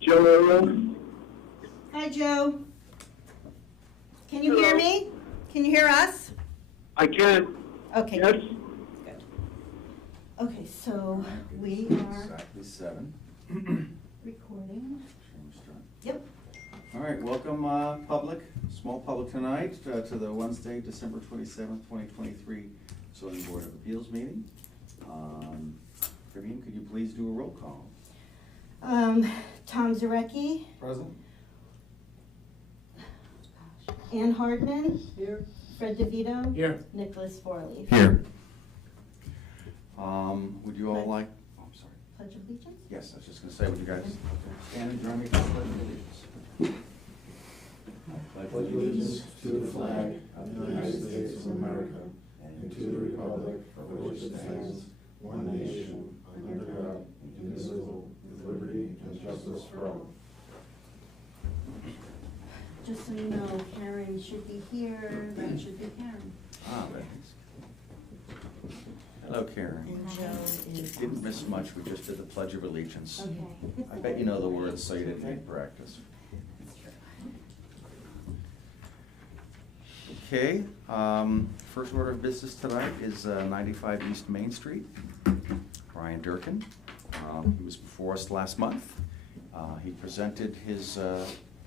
Joe. Hi, Joe. Can you hear me? Can you hear us? I can. Okay. Yes. Good. Okay, so we are Exactly 7. recording. Start. Yep. All right, welcome public, small public tonight to the Wednesday, December 27th, 2023 zoning board of appeals meeting. Vivian, could you please do a roll call? Tom Zarecki, Present. Ann Hardman, Here. Fred DeVito, Here. Nicholas Forley. Here. Would you all like, oh, I'm sorry. Pledge of allegiance? Yes, I was just gonna say, would you guys stand and join me for the pledge of allegiance? I pledge allegiance to the flag of the United States of America and to the republic for which it stands, one nation, under God, indivisible, with liberty and justice for all. Just so you know, Karen should be here. That should be Karen. Ah, there it is. Hello, Karen. And Joe is. Didn't miss much, we just did the Pledge of Allegiance. Okay. I bet you know the words, so you didn't need practice. Okay, first order of business tonight is 95 East Main Street. Brian Durkin. He was before us last month. He presented his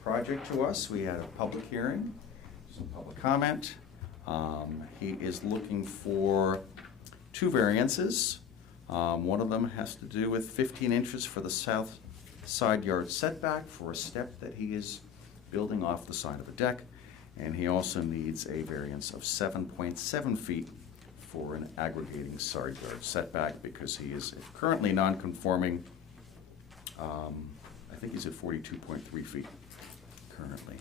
project to us. We had a public hearing, some public comment. He is looking for 2 variances. One of them has to do with 15 inches for the south side yard setback for a step that he is building off the side of the deck. And he also needs a variance of 7.7 feet for an aggregating side yard setback because he is currently non-conforming. I think he's at 42.3 feet currently.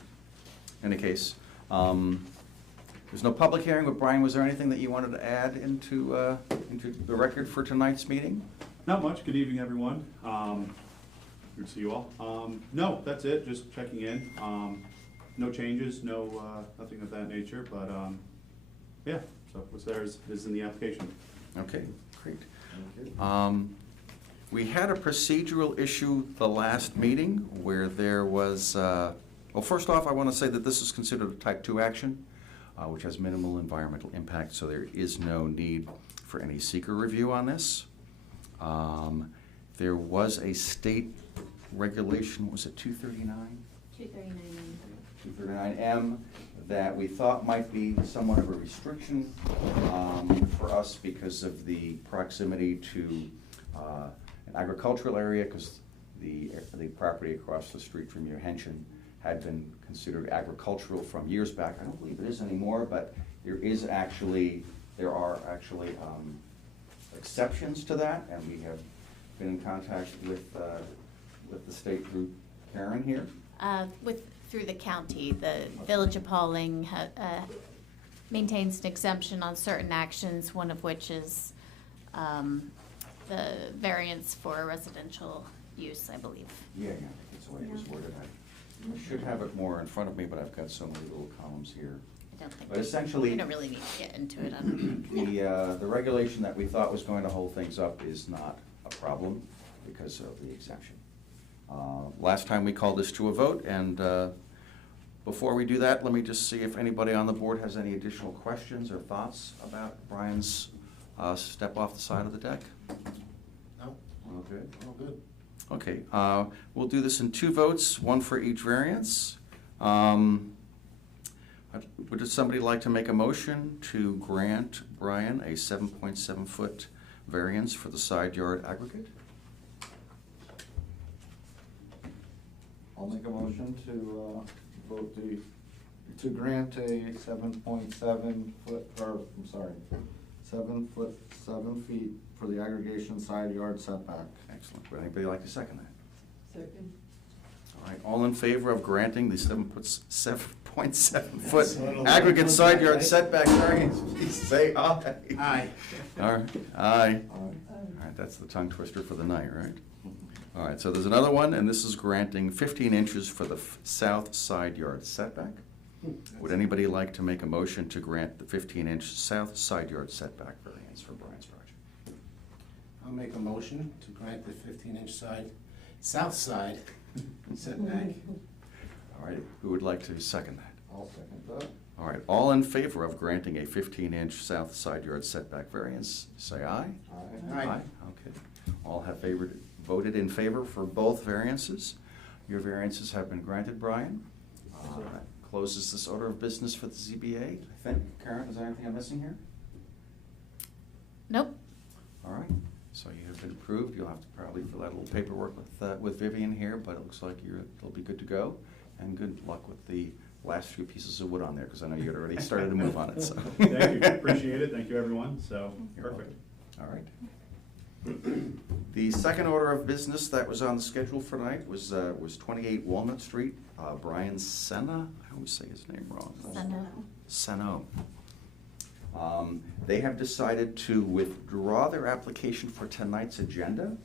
In any case, there's no public hearing, but Brian, was there anything that you wanted to add into the record for tonight's meeting? Not much. Good evening, everyone. Good to see you all. No, that's it. Just checking in. No changes, nothing of that nature, but yeah, so what's there is in the application. Okay, great. We had a procedural issue the last meeting where there was, well, first off, I want to say that this is considered a type 2 action, which has minimal environmental impact, so there is no need for any seeker review on this. There was a state regulation, was it 239? 239M, that we thought might be somewhat of a restriction for us because of the proximity to an agricultural area, because the property across the street from your Henshin had been considered agricultural from years back. I don't believe it is anymore, but there are actually exceptions to that, and we have been in contact with the state through Karen here. Through the county, the Village of Pawling maintains an exemption on certain actions, one of which is the variance for residential use, I believe. Yeah, that's the way it was worded. I should have it more in front of me, but I've got so many little columns here. I don't think But essentially, we don't really need to get into it. I don't the regulation that we thought was going to hold things up is not a problem because of the exemption. Last time we called this to a vote, and before we do that, let me just see if anybody on the board has any additional questions or thoughts about Brian's step off the side of the deck. No. All good? All good. Okay, we'll do this in 2 votes, 1 for each variance. Would somebody like to make a motion to grant Brian a 7.7 foot variance for the side yard aggregate? I'll make a motion to vote to grant a 7.7 foot, or, I'm sorry, 7 foot 7 feet for the aggregation side yard setback. Excellent. Would anybody like to second that? Second. All right, all in favor of granting the 7.7 foot aggregate side yard setback variance, please say aye. Aye. All right, aye. All right, that's the tongue twister for the night, right? All right, so there's another one, and this is granting 15 inches for the south side yard setback. Would anybody like to make a motion to grant the 15-inch south side yard setback variance for Brian's project? I'll make a motion to grant the 15-inch south side Setback. All right, who would like to second that? I'll second that. All right, all in favor of granting a 15-inch south side yard setback variance, say aye. Aye. Okay. All have voted in favor for both variances. Your variances have been granted, Brian. That closes this order of business for the ZBA, I think. Karen, is there anything I'm missing here? Nope. All right, so you have been approved. You'll have to probably fill out a little paperwork with Vivian here, but it looks like it'll be good to go. And good luck with the last few pieces of wood on there, because I know you had already started to move on it, so. Thank you, appreciate it, thank you, everyone, so, You're perfect. All right. The second order of business that was on the schedule for tonight was 28 Walnut Street. Brian Senna, I always say his name wrong. Seno. They have decided to withdraw their application for tonight's agenda.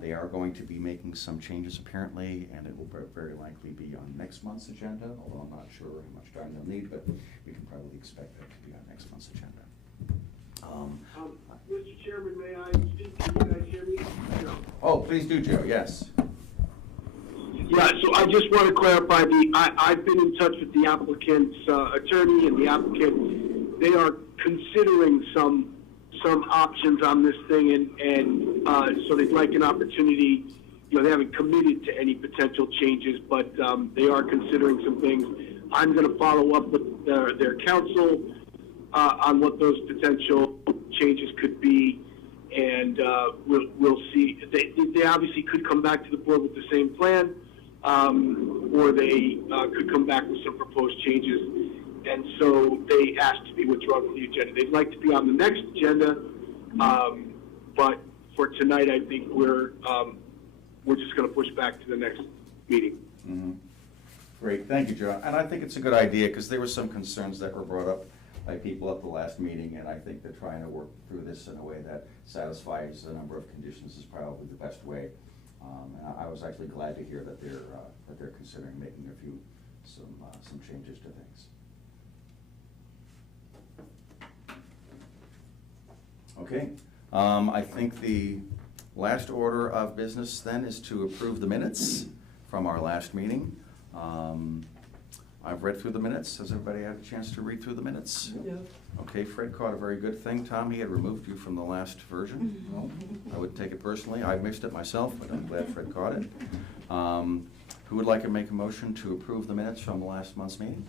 They are going to be making some changes apparently, and it will very likely be on next month's agenda, although I'm not sure how much time they'll need, but we can probably expect that to be on next month's agenda. Mr. Chairman, may I speak? Can you guys hear me? No. Oh, please do, Joe, yes. Yeah, so I just want to clarify, I've been in touch with the applicant's attorney and the applicant. They are considering some options on this thing, and so they'd like an opportunity. You know, they haven't committed to any potential changes, but they are considering some things. I'm going to follow up with their counsel on what those potential changes could be, and we'll see. They obviously could come back to the board with the same plan, or they could come back with some proposed changes. And so they asked to be withdrawn from the agenda. They'd like to be on the next agenda, but for tonight, I think we're just going to push back to the next meeting. Mm-hmm. Great, thank you, Joe. And I think it's a good idea, because there were some concerns that were brought up by people at the last meeting, and I think they're trying to work through this in a way that satisfies a number of conditions is probably the best way. And I was actually glad to hear that they're considering making some changes to things. Okay, I think the last order of business then is to approve the minutes from our last meeting. I've read through the minutes. Has everybody had a chance to read through the minutes? Yeah. Okay, Fred caught a very good thing. Tom, he had removed you from the last version. I wouldn't take it personally. I missed it myself, but I'm glad Fred caught it. Who would like to make a motion to approve the minutes from last month's meeting?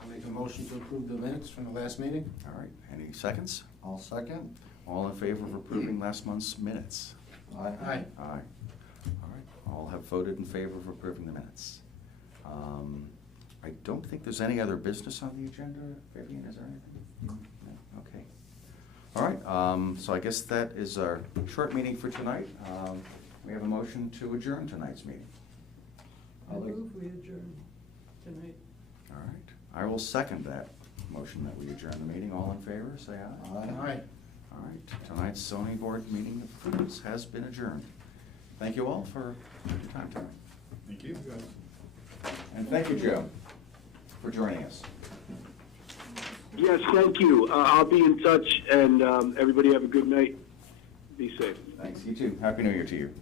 I'll make a motion to approve the minutes from the last meeting. All right, any seconds? I'll second. All in favor of approving last month's minutes? Aye. Aye. Aye. All right, all have voted in favor of approving the minutes. I don't think there's any other business on the agenda. Vivian, is there anything? No? Okay. All right, so I guess that is our short meeting for tonight. We have a motion to adjourn tonight's meeting. I move we adjourn tonight. All right, I will second that motion that we adjourn the meeting. All in favor, say aye. Aye. All right, tonight's zoning board meeting of Prudence has been adjourned. Thank you all for your time tonight. Thank you. And thank you, Joe, for joining us. Yes, thank you. I'll be in touch, and everybody have a good night. Be safe. Thanks, you too. Happy New Year to you.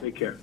Take care.